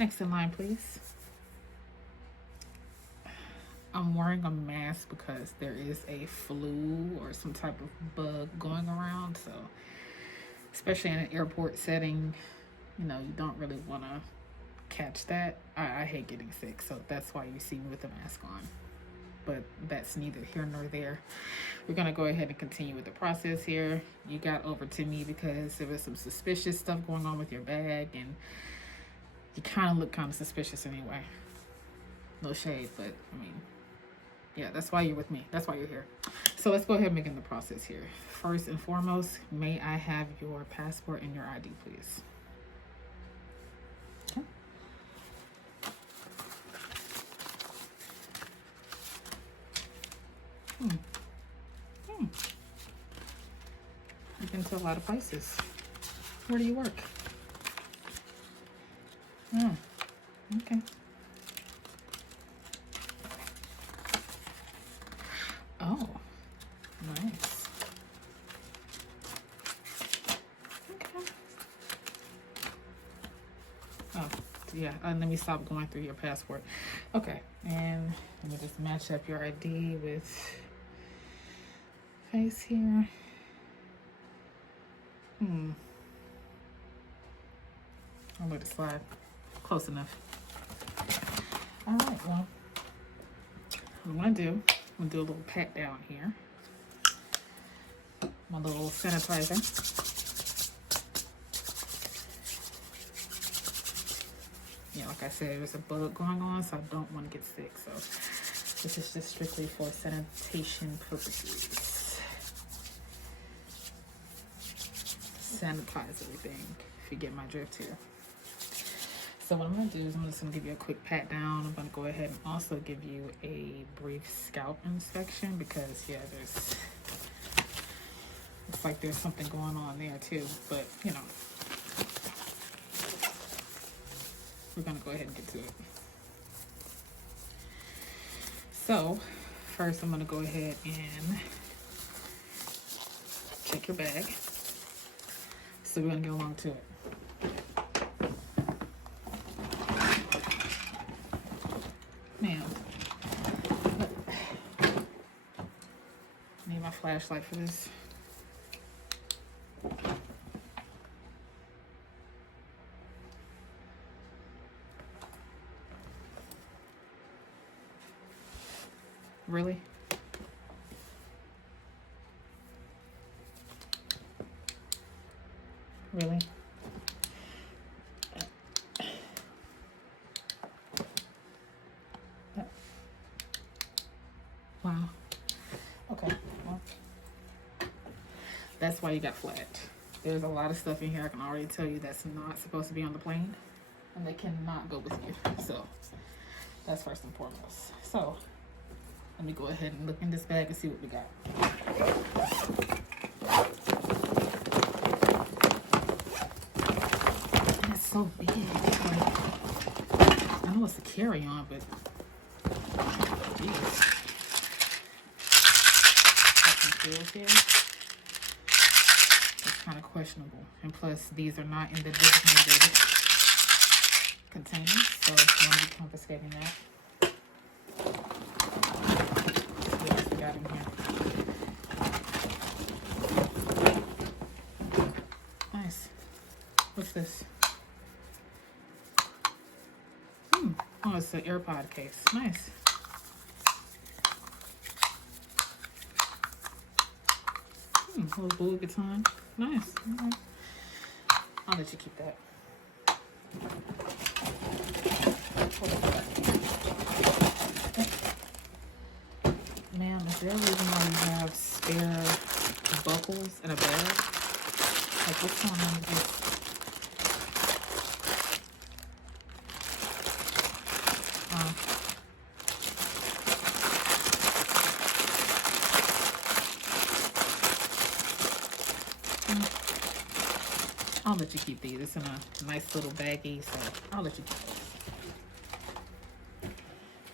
Next in line, please. I'm wearing a mask because there is a flu or some type of bug going around. So, especially in an airport setting, you know, you don't really want to catch that. I hate getting sick, so that's why you see me with a mask on. But that's neither here nor there. We're going to go ahead and continue with the process here. You got over to me because there was some suspicious stuff going on with your bag, and you kind of look kind of suspicious anyway. No shade, but I mean, yeah, that's why you're with me. That's why you're here. So let's go ahead and begin the process here. First and foremost, may I have your passport and your ID, please? Okay. You've been to a lot of places. Where do you work? Oh, okay. Oh, nice. Okay. Oh, yeah. Let me stop going through your passport. Okay, and let me just match up your ID with face here. I'll let it slide. Close enough. All right, well, what I'm gonna do a little pat down here. My little sanitizer. Yeah, like I said, there's a bug going on, so I don't want to get sick. So this is just strictly for sanitation purposes. Sanitize everything, if you get my drift here. So what I'm going to do is I'm just going to give you a quick pat down. I'm going to go ahead and also give you a brief scalp inspection because, yeah, looks like there's something going on there too. But, you know, we're going to go ahead and get to it. So first I'm going to go ahead and check your bag. So we're going to get along to it. Ma'am, need my flashlight for this. Really? Really? Wow. Okay. Well, that's why you got flat. There's a lot of stuff in here I can already tell you that's not supposed to be on the plane, and they cannot go with you. So that's first and foremost. So let me go ahead and look in this bag and see what we got. And it's so big. Like, I know it's a carry-on, but geez. Here. It's kind of questionable, and plus these are not in the designated containers, so I'm going to be confiscating that. What else we got in here? Nice. What's this? Oh, it's an AirPod case. Nice. A little Louis Vuitton. Nice. Okay. I'll let you keep that. Ma'am, is there a reason why you have spare buckles in a bag? Like, what's going on with this? I'll let you keep these. It's in a nice little baggie, so I'll let you keep those.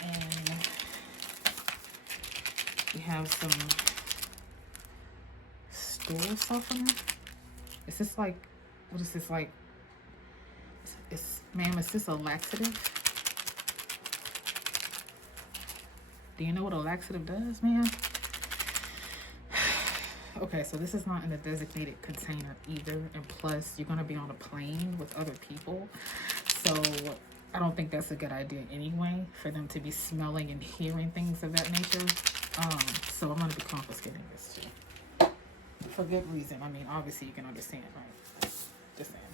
And we have some stool softener. Is this like, what is this like? It's Ma'am, is this a laxative? Do you know what a laxative does, ma'am? Okay, so this is not in a designated container either. And plus, you're going to be on a plane with other people. So I don't think that's a good idea anyway, for them to be smelling and hearing things of that nature. So I'm going to be confiscating this too. For good reason. I mean, obviously you can understand, right? Just saying.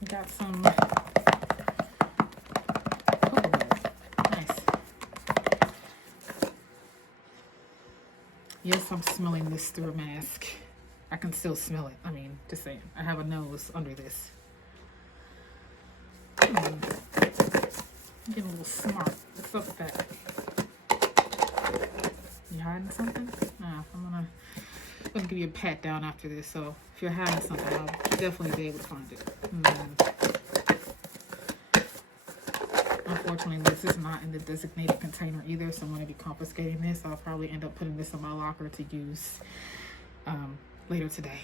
We got some... Yes, I'm smelling this through a mask. I can still smell it. I mean, just saying. I have a nose under this. I'm getting a little smart. What's up with that? You hiding something? I'm gonna give you a pat down after this. So if you're hiding something, I'll definitely be able to find it. Unfortunately, this is not in the designated container either, so I'm going to be confiscating this. I'll probably end up putting this in my locker to use later today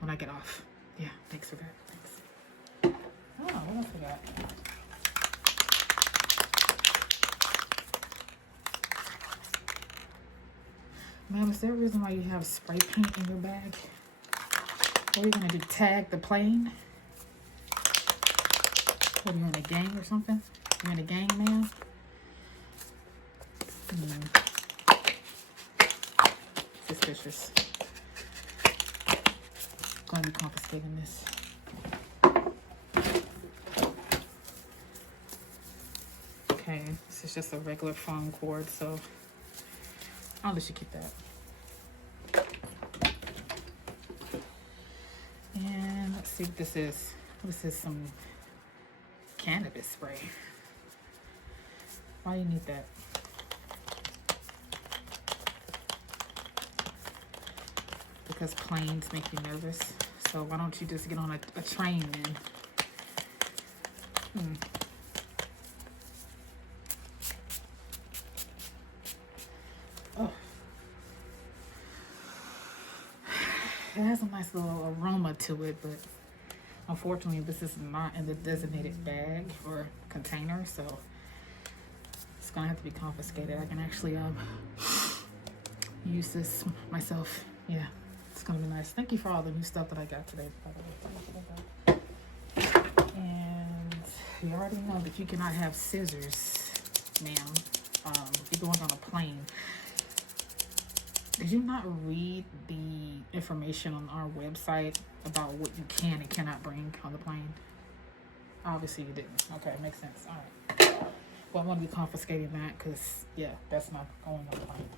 when I get off. Yeah, thanks for that. Thanks. Oh, what else we got? Ma'am, is there a reason why you have spray paint in your bag? What are you going to do, tag the plane? What, are you in a gang or something? You in a gang, ma'am? Suspicious. Going to be confiscating this. Okay, this is just a regular phone cord, so I'll let you keep that. And let's see what this is. This is some cannabis spray. Why do you need that? Because planes make you nervous. So why don't you just get on a train then? Oh. It has a nice little aroma to it, but unfortunately this is not in the designated bag or container, so it's gonna have to be confiscated. I can actually use this myself. Yeah, it's gonna be nice. Thank you for all the new stuff that I got today, by the way. And you already know that you cannot have scissors, ma'am, if you're going on a plane. Did you not read the information on our website about what you can and cannot bring on the plane? Obviously you didn't. Okay, makes sense. All right. Well, I'm going to be confiscating that because, yeah, that's not going on the plane.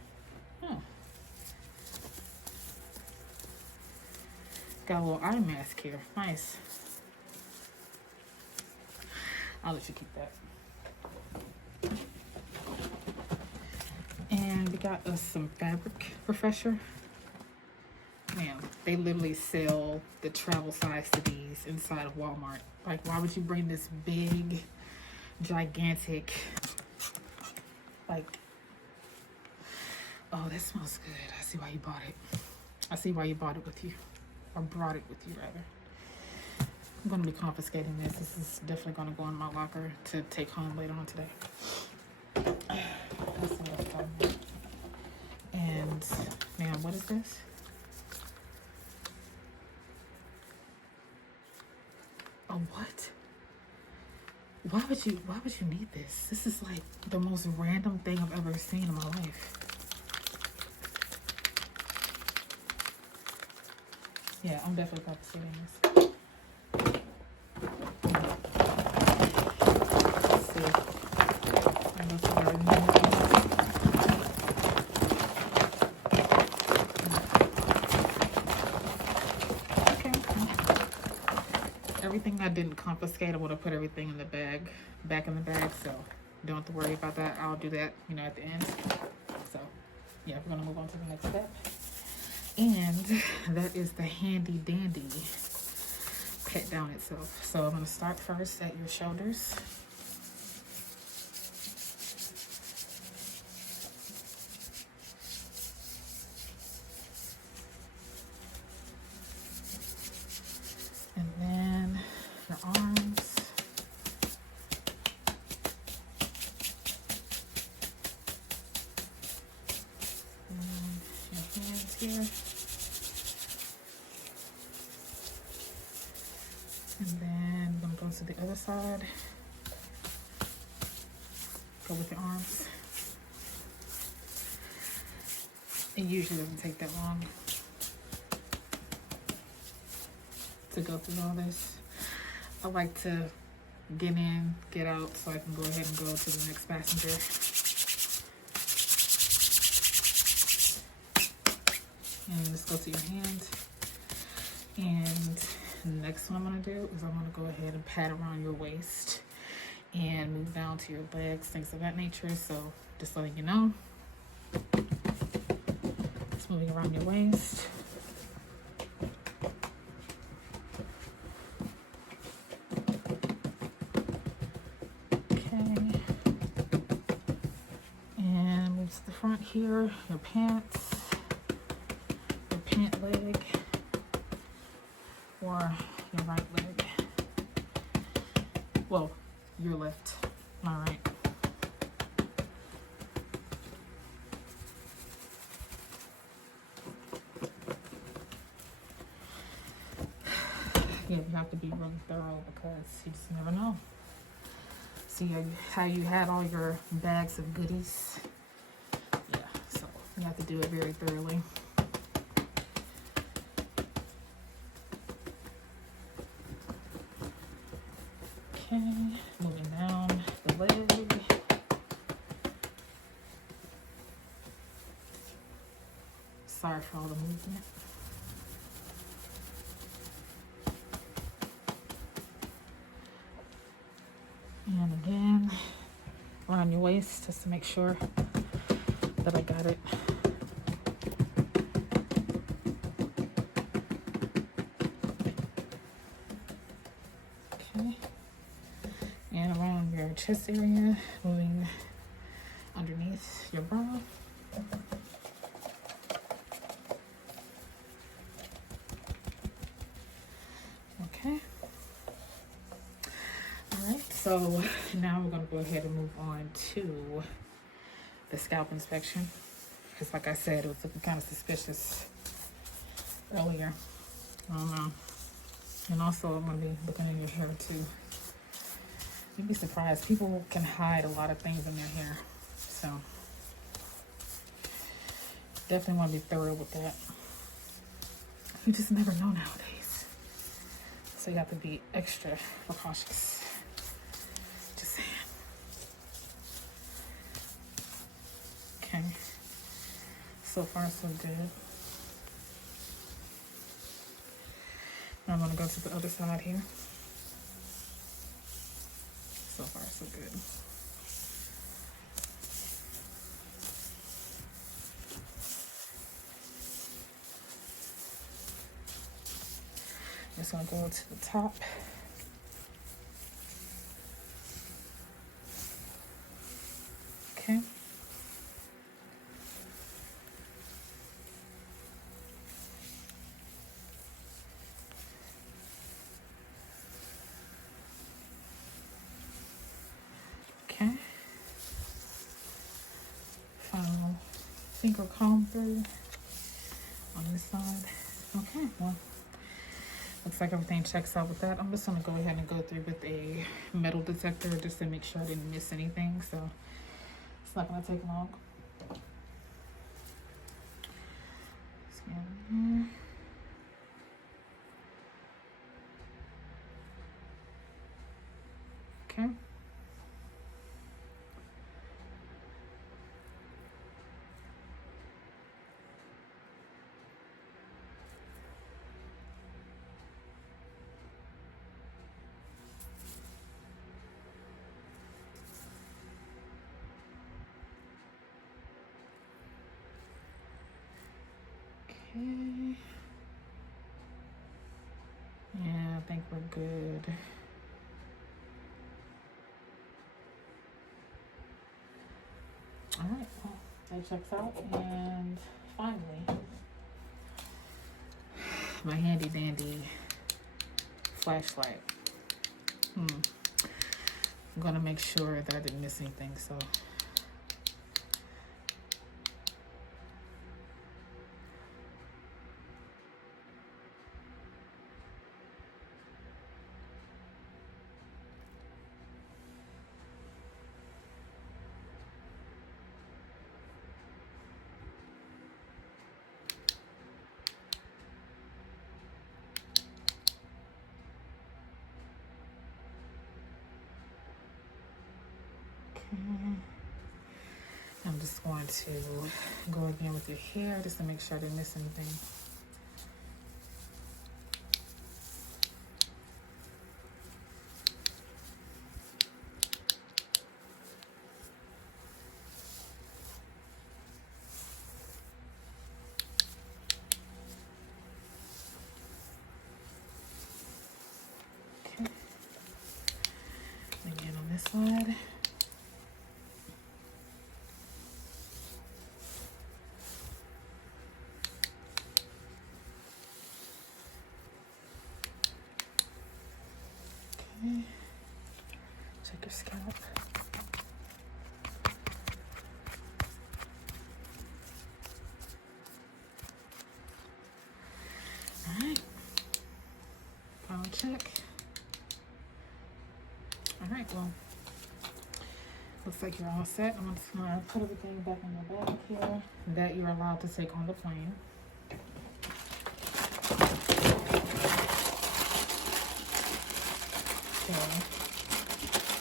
Got a little eye mask here. Nice. I'll let you keep that. And we got us some fabric refresher. Man, they literally sell the travel size to these inside of Walmart. Like, why would you bring this big, gigantic, like, oh, that smells good. I see why you bought it. I see why you bought it with you, or brought it with you, rather. I'm going to be confiscating this. This is definitely going to go in my locker to take home later on today. Let's see what's going on. And, ma'am, what is this? A what? Why would you need this? This is like the most random thing I've ever seen in my life. Yeah, I'm definitely confiscating this. Let's see. I'm looking for it. Everything I didn't confiscate, I want to put everything in the bag, back in the bag, so don't have to worry about that. I'll do that, at the end. So, yeah, we're going to move on to the next step. And that is the handy dandy pet down itself. So I'm going to start first at your shoulders. And then your arms. And your hands here. And then I'm going to go to the other side. Go with your arms. It usually doesn't take that long to go through all this. I like to get in, get out, so I can go ahead and go to the next passenger. And let's go to your hand. And the next one I'm gonna do is I'm gonna go ahead and pat around your waist and move down to your legs, things of that nature. So just letting you know, it's moving around your waist. Okay. And move to the front here, your pants, your pant leg, or your right leg. Well, your left, my right. Yeah, you have to be really thorough because you just never know. See how you had all your bags of goodies? Yeah, so you have to do it very thoroughly. Okay, moving down the leg. Sorry for all the movement. And again, around your waist just to make sure that I got it. Okay. And around your chest area, moving underneath your bra. Okay. Alright, so now we're going to go ahead and move on to the scalp inspection. Because like I said, it was looking kind of suspicious earlier. I don't know. And also I'm going to be looking in your hair too. You'd be surprised. People can hide a lot of things in their hair. So definitely want to be thorough with that. You just never know nowadays. So you have to be extra precautious. Just saying. Okay. So far so good. Now I'm going to go to the other side here. So far, so good. I'm just gonna go to the top. Okay. Okay. Final finger comb through on this side. Okay, well, looks like everything checks out with that. I'm just gonna go ahead and go through with a metal detector just to make sure I didn't miss anything. So it's not gonna take long. Scan here. Okay. Yeah, I think we're good. All right, well, that checks out. And finally, my handy dandy flashlight. I'm gonna make sure that I didn't miss anything, so. I'm just going to go again with your hair just to make sure I didn't miss anything. Okay. Again on this side. Check your scalp. Alright. Final check. Alright, well, looks like you're all set. I'm just gonna put everything back in your bag here that you're allowed to take on the plane. Okay.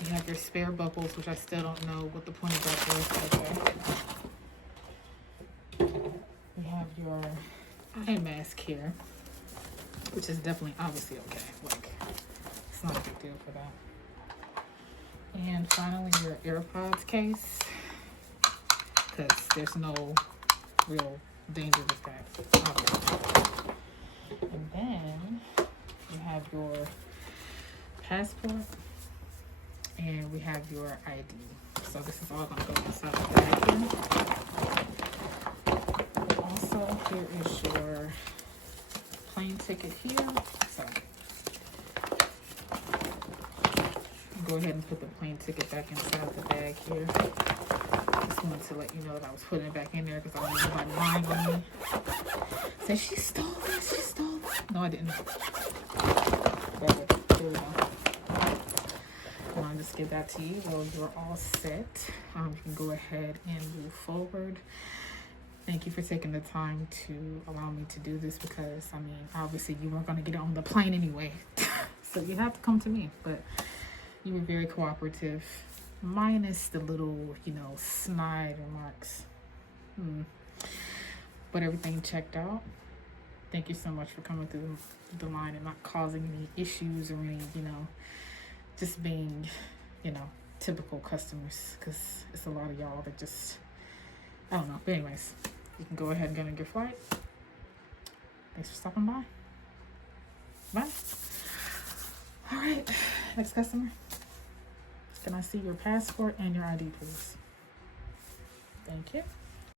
You have your spare buckles, which I still don't know what the point of that is. Okay. You have your eye mask here, which is definitely obviously okay. Like, it's not a big deal for that. And finally, your AirPods case, because there's no real danger with that, obviously. And then you have your passport, and we have your ID. So this is all going to go inside the bag here. Also, here is your plane ticket here. So go ahead and put the plane ticket back inside the bag here. Just wanted to let you know that I was putting it back in there because I don't want anybody lying on me. Say, she stole it, she stole it. No, I didn't. There we go. I'll just give that to you. Well, you're all set. You can go ahead and move forward. Thank you for taking the time to allow me to do this because, I mean, obviously you weren't going to get on the plane anyway. So you have to come to me. But you were very cooperative, minus the little, snide remarks. But everything checked out. Thank you so much for coming through the line and not causing any issues or any, just being, typical customers, because it's a lot of y'all that just, I don't know. But anyways, you can go ahead and get on your flight. Thanks for stopping by. Bye. All right, next customer. Can I see your passport and your ID, please? Thank you.